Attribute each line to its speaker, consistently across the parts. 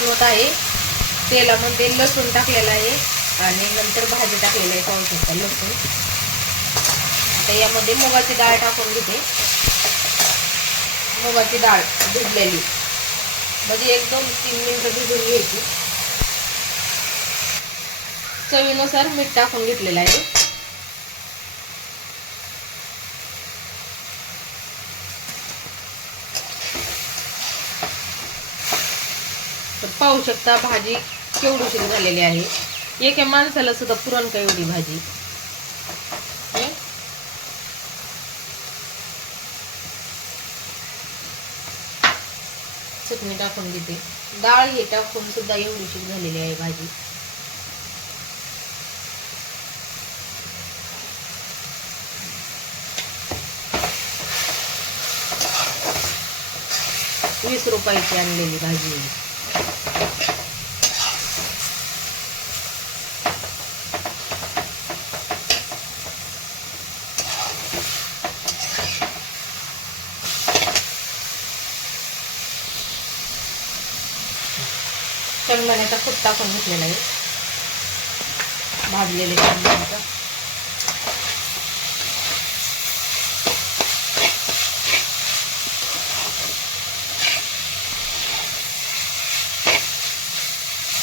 Speaker 1: बनवत आहे. तेलामध्ये लसूण टाकलेलं आहे आणि नंतर भाजी टाकलेली आहे पाहू शकता लसूण. आता यामध्ये मुगाची डाळ टाकून घेते. मुगाची डाळ भिजलेली. म्हणजे एक दोन तीन मिनटं भिजून घ्यायची. चवीनुसार मीठ टाकून घेतलेलं आहे. तर पाहू शकता भाजी केवढीशी झालेली आहे. एका माणसाला सुद्धा पुरण का एवढी भाजी. चटणी टाकून देते. डाळ हे टाकून सुद्धा एवढीशी झालेली आहे भाजी. वीस रुपयाची आणलेली भाजी आहे. शेंगदाण्याचा खूप टाकून घेतलेला आहे. भाजलेले शेंगदाण्याचा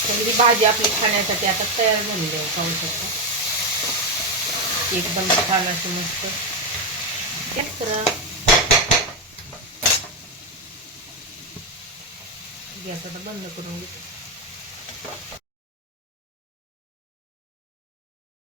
Speaker 1: तर भाजी आपली खाण्यासाठी आता तयार झालेली आहे पाहू शकता. एकदम छान अशी मस्त. करा गॅस आता बंद करून घेतो.